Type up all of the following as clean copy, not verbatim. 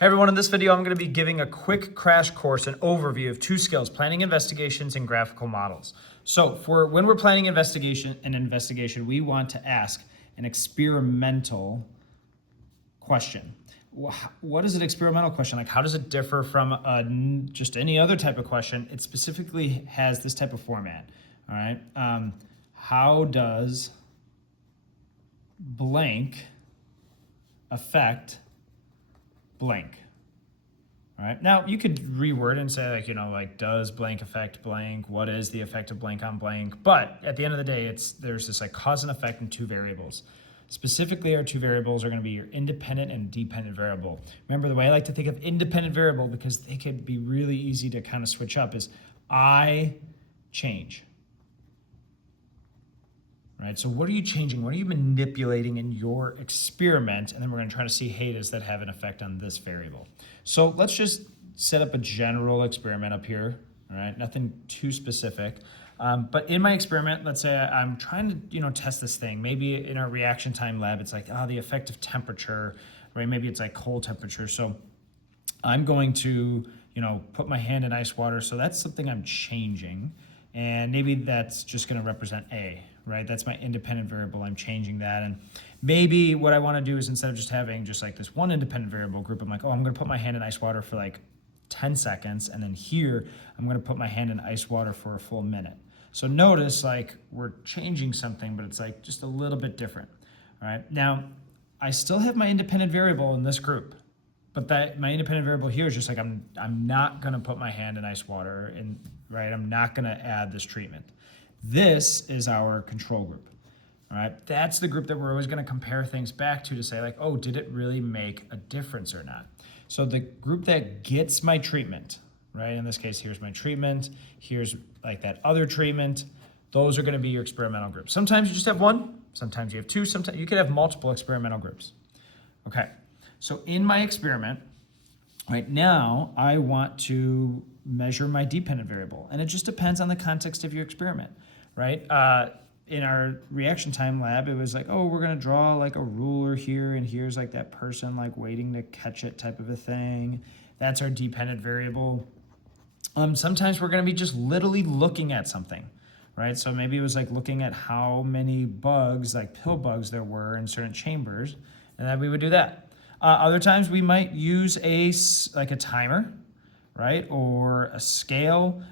Hey everyone, in this video I'm going to be giving a quick crash course and overview of two skills, planning investigations and graphical models. So for when we're planning an investigation, we want to ask an experimental question. What is an experimental question? Like, how does it differ from just any other type of question? It specifically has this type of format, all right? How does blank affect blank? All right, now you could reword and say like, does blank affect blank? What is the effect of blank on blank? But at the end of the day, there's this like cause and effect in two variables. Specifically, our two variables are going to be your independent and dependent variable. Remember, the way I like to think of independent variable, because they could be really easy to kind of switch up, is I change. Right, so what are you changing? What are you manipulating in your experiment? And then we're going to try to see, hey, does that have an effect on this variable? So let's just set up a general experiment up here. All right, nothing too specific. But in my experiment, let's say I'm trying to test this thing. Maybe in our reaction time lab, it's like the effect of temperature, right? Maybe it's like cold temperature. So I'm going to put my hand in ice water. So that's something I'm changing. And maybe that's just going to represent A, right? That's my independent variable. I'm changing that. And maybe what I want to do is, instead of just having just like this one independent variable group, I'm like, I'm going to put my hand in ice water for like 10 seconds. And then here, I'm going to put my hand in ice water for a full minute. So notice like we're changing something, but it's like just a little bit different. All right. Now, I still have my independent variable in this group. But my independent variable here is just like I'm not going to put my hand in ice water, right? I'm not going to add this treatment. This is our control group, all right? That's the group that we're always going to compare things back to say like, oh, did it really make a difference or not? So the group that gets my treatment, right? In this case, here's my treatment. Here's like that other treatment. Those are going to be your experimental groups. Sometimes you just have one. Sometimes you have two. Sometimes you could have multiple experimental groups. Okay. So in my experiment, right now, I want to measure my dependent variable. And it just depends on the context of your experiment, right? In our reaction time lab, it was like, we're going to draw like a ruler here, and here's like that person like waiting to catch it type of a thing. That's our dependent variable. Sometimes we're going to be just literally looking at something, right? So maybe it was like looking at how many bugs, like pill bugs there were in certain chambers, and then we would do that. Other times we might use a timer, right? Or a scale.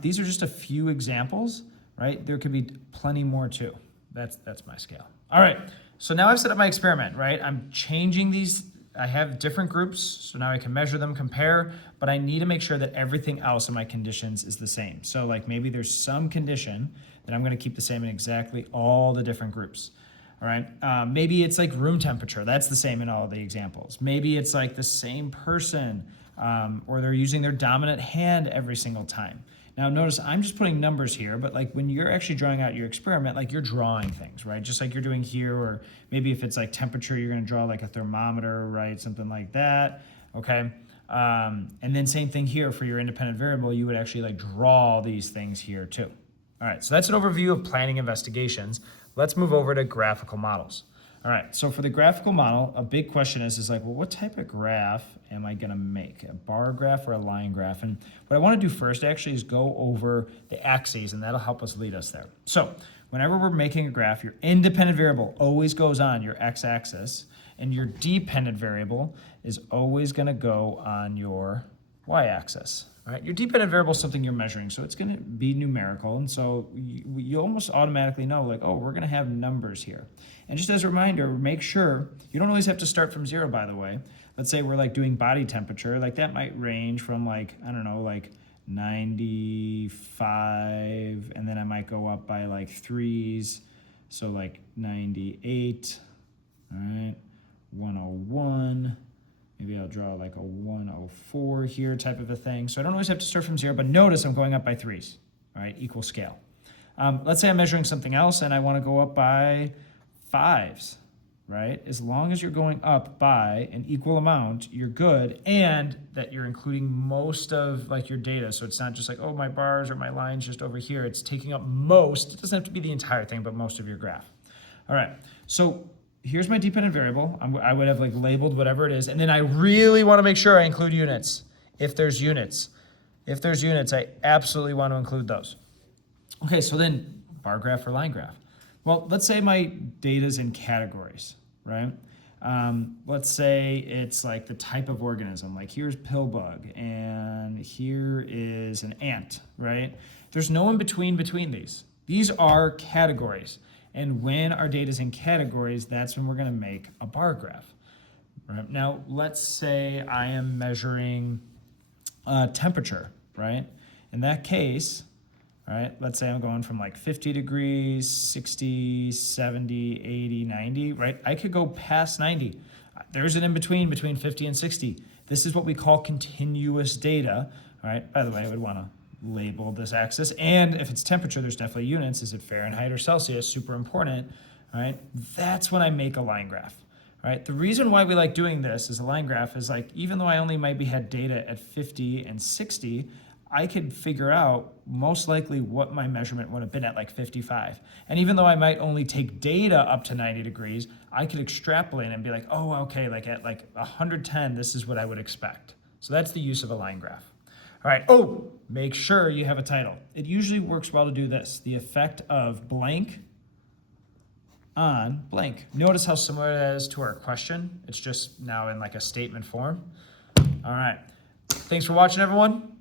These are just a few examples, right? There could be plenty more too. That's my scale. All right, so now I've set up my experiment, right? I'm changing these. I have different groups, so now I can measure them, compare, but I need to make sure that everything else in my conditions is the same. So like maybe there's some condition that I'm gonna keep the same in exactly all the different groups. All right, maybe it's like room temperature. That's the same in all the examples. Maybe it's like the same person, or they're using their dominant hand every single time. Now notice I'm just putting numbers here, but like when you're actually drawing out your experiment, like you're drawing things, right? Just like you're doing here, or maybe if it's like temperature, you're gonna draw like a thermometer, right? Something like that, okay? And then same thing here for your independent variable, you would actually like draw these things here too. All right, so that's an overview of planning investigations. Let's move over to graphical models. All right, so for the graphical model, a big question is like, well, what type of graph am I gonna make? A bar graph or a line graph? And what I wanna do first actually is go over the axes, and that'll help us lead us there. So whenever we're making a graph, your independent variable always goes on your x-axis, and your dependent variable is always gonna go on your y-axis. All right, your dependent variable is something you're measuring, so it's going to be numerical, and so you almost automatically know, like, we're going to have numbers here. And just as a reminder, make sure, you don't always have to start from 0, by the way. Let's say we're like doing body temperature, like that might range from like, I don't know, like 95, and then I might go up by like 3s, so like 98, all right, 101, maybe I'll draw like a 104 here type of a thing. So I don't always have to start from 0, but notice I'm going up by 3s, all right, equal scale. Let's say I'm measuring something else and I want to go up by 5s, right? As long as you're going up by an equal amount, you're good, and that you're including most of like your data. So it's not just like, my bars or my lines just over here. It's taking up most. It doesn't have to be the entire thing, but most of your graph. All right, so here's my dependent variable. I would have like labeled whatever it is. And then I really want to make sure I include units. If there's units, I absolutely want to include those. Okay, so then bar graph or line graph. Well, let's say my data's in categories, right? Let's say it's like the type of organism, like here's pill bug and here is an ant, right? There's no in between these. These are categories. And when our data is in categories, that's when we're gonna make a bar graph. Right? Now, let's say I am measuring temperature, right? In that case, all right, let's say I'm going from like 50 degrees, 60, 70, 80, 90, right? I could go past 90. There's an in-between between 50 and 60. This is what we call continuous data, all right? By the way, I would want to label this axis. And if it's temperature, there's definitely units. Is it Fahrenheit or Celsius? Super important, all right? That's when I make a line graph, all right? The reason why we like doing this as a line graph is like, even though I only maybe had data at 50 and 60, I could figure out most likely what my measurement would have been at like 55. And even though I might only take data up to 90 degrees, I could extrapolate and be like, oh, okay, like at like 110, this is what I would expect. So that's the use of a line graph. All right, oh, make sure you have a title. It usually works well to do this, the effect of blank on blank. Notice how similar that is to our question. It's just now in like a statement form. All right, thanks for watching, everyone.